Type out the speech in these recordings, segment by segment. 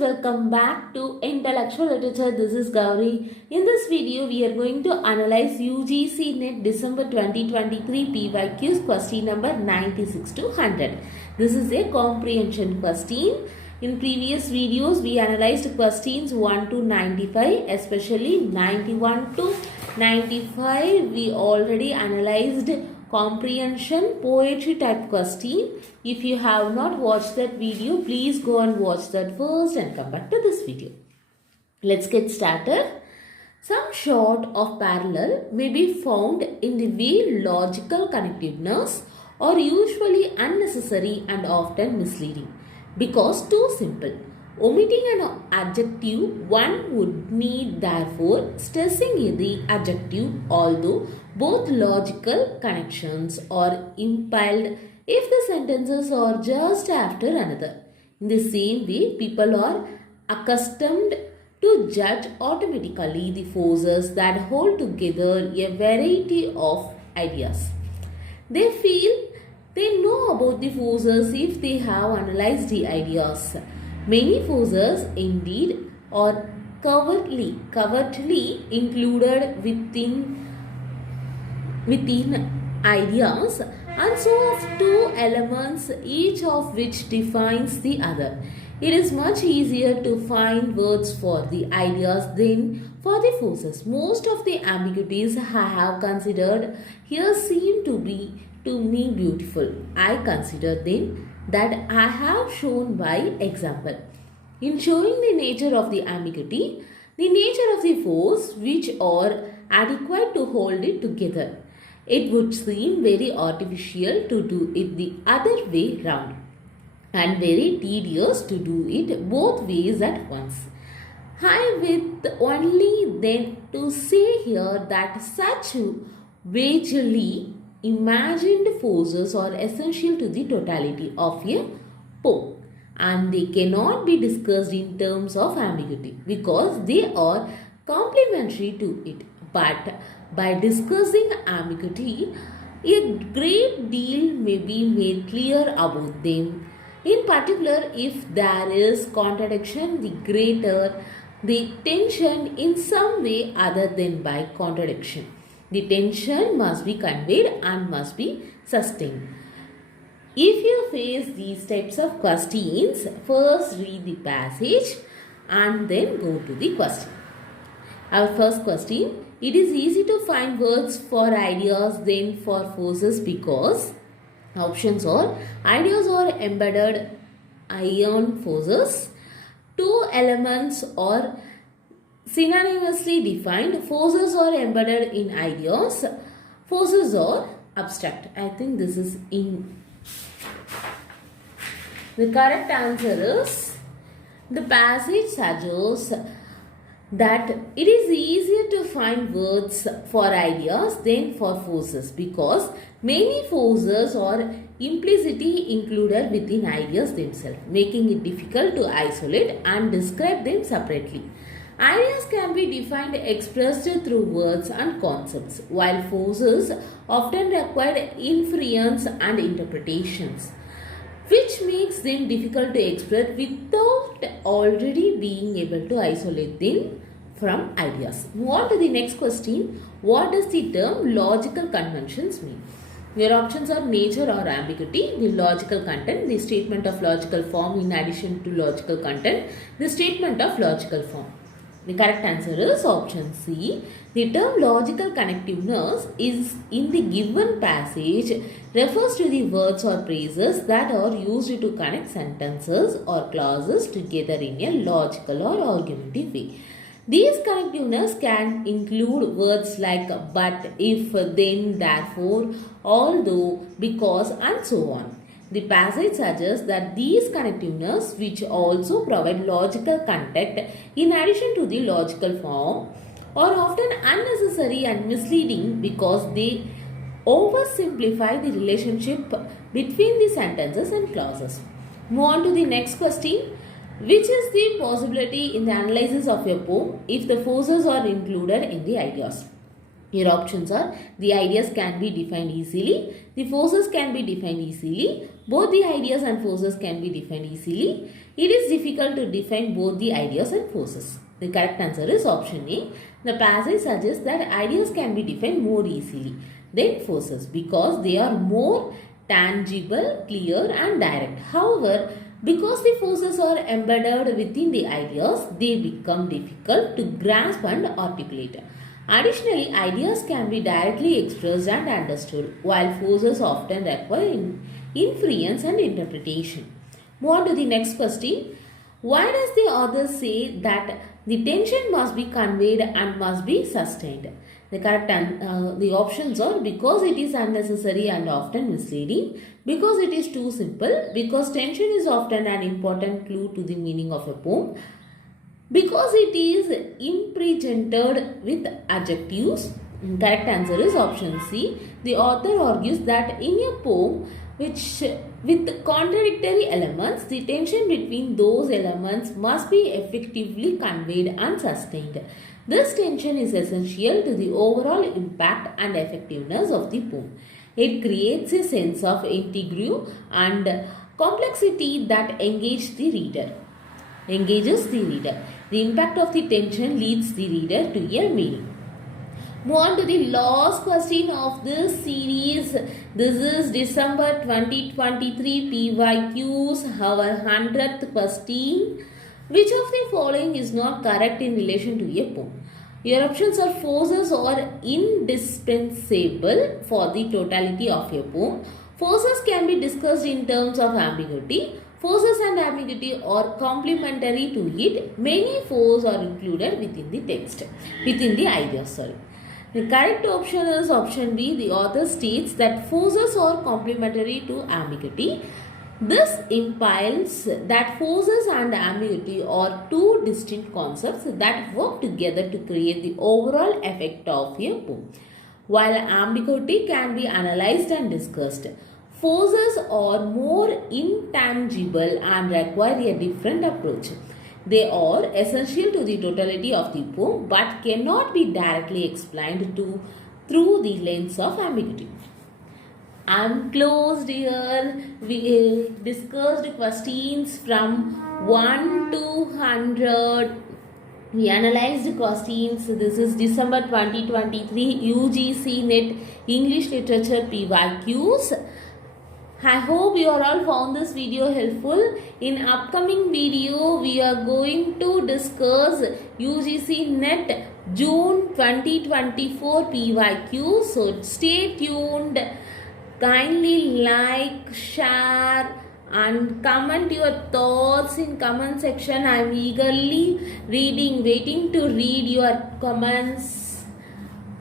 welcome back to Intellectual Literature. This is Gauri. In this video, we are going to analyze UGC NET December 2023 PYQs question number 96 to 100. This is a comprehension question. In previous videos, we analyzed questions 1 to 95, especially 91 to 95. We already analyzed comprehension poetry type question. If you have not watched that video, please go and watch that first and come back to this video. Let's get started. Some sort of parallel may be found in the way logical connectiveness are usually unnecessary and often misleading because too simple. Omitting an adjective, one would need therefore stressing the adjective, although both logical connections are impelled if the sentences are just after another. In the same way, people are accustomed to judge automatically the forces that hold together a variety of ideas. They feel they know about the forces if they have analyzed the ideas. Many forces indeed are covertly included within ideas, and so of two elements, each of which defines the other. It is much easier to find words for the ideas than for the forces. Most of the ambiguities I have considered here seem to me beautiful. I consider them that I have shown by example. In showing the nature of the ambiguity, the nature of the force which are adequate to hold it together, it would seem very artificial to do it the other way round and very tedious to do it both ways at once. I with only then to say here that such vagely imagined forces are essential to the totality of a poem, and they cannot be discussed in terms of ambiguity because they are complementary to it. But by discussing ambiguity, a great deal may be made clear about them. In particular, if there is contradiction, the greater the tension in some way other than by contradiction. The tension must be conveyed and must be sustained. If you face these types of questions, first read the passage and then go to the question. Our first question, it is easy to find words for ideas than for forces because options are ideas are embedded ion forces, two elements are synonymously defined, forces are embedded in ideas, forces are abstract. I think this is in. The correct answer is the passage suggests that it is easier to find words for ideas than for forces because many forces are implicitly included within ideas themselves, making it difficult to isolate and describe them separately. Ideas can be defined expressed through words and concepts, while forces often require inference and interpretations, which makes them difficult to express without already being able to isolate them from ideas. Move on to the next question. What does the term logical conventions mean? Your options are nature or ambiguity, the logical content, the statement of logical form in addition to logical content, the statement of logical form. The correct answer is option C. The term logical connectiveness is in the given passage refers to the words or phrases that are used to connect sentences or clauses together in a logical or argumentative way. These connectiveness can include words like but, if, then, therefore, although, because, and so on. The passage suggests that these connectiveness, which also provide logical content in addition to the logical form, are often unnecessary and misleading because they oversimplify the relationship between the sentences and clauses. Move on to the next question. Which is the possibility in the analysis of a poem if the forces are included in the ideas? Your options are the ideas can be defined easily, the forces can be defined easily, both the ideas and forces can be defined easily. It is difficult to define both the ideas and forces. The correct answer is option A. The passage suggests that ideas can be defined more easily than forces because they are more tangible, clear and direct. However, because the forces are embedded within the ideas, they become difficult to grasp and articulate. Additionally, ideas can be directly expressed and understood, while forces often require inference and interpretation. Move on to the next question. Why does the author say that the tension must be conveyed and must be sustained? The correct the options are because it is unnecessary and often misleading, because it is too simple, because tension is often an important clue to the meaning of a poem, because it is impregnated with adjectives. Correct answer is option C. The author argues that in a poem with contradictory elements, the tension between those elements must be effectively conveyed and sustained. This tension is essential to the overall impact and effectiveness of the poem. It creates a sense of intrigue and complexity that engages the reader. The impact of the tension leads the reader to a meaning. Move on to the last question of this series. This is December 2023 PYQs, our 100th question. Which of the following is not correct in relation to a poem? Your options are forces are indispensable for the totality of a poem. Forces can be discussed in terms of ambiguity. Forces and ambiguity are complementary to it. Many forces are included within the text, within the idea. The correct option is option B. The author states that forces are complementary to ambiguity. This implies that forces and ambiguity are two distinct concepts that work together to create the overall effect of a poem. While ambiguity can be analyzed and discussed, forces are more intangible and require a different approach. They are essential to the totality of the poem but cannot be directly explained through the lens of ambiguity. I'm closed here. We discussed questions from 1 to 100. We analyzed questions. This is December 2023 UGC NET English Literature PYQs. I hope you all found this video helpful. In upcoming video, we are going to discuss UGC NET June 2024 PYQ. So stay tuned. Kindly like, share and comment your thoughts in comment section. I am eagerly waiting to read your comments.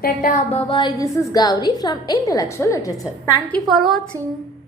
Tata, bye bye. This is Gauri from Intellectual Literature. Thank you for watching.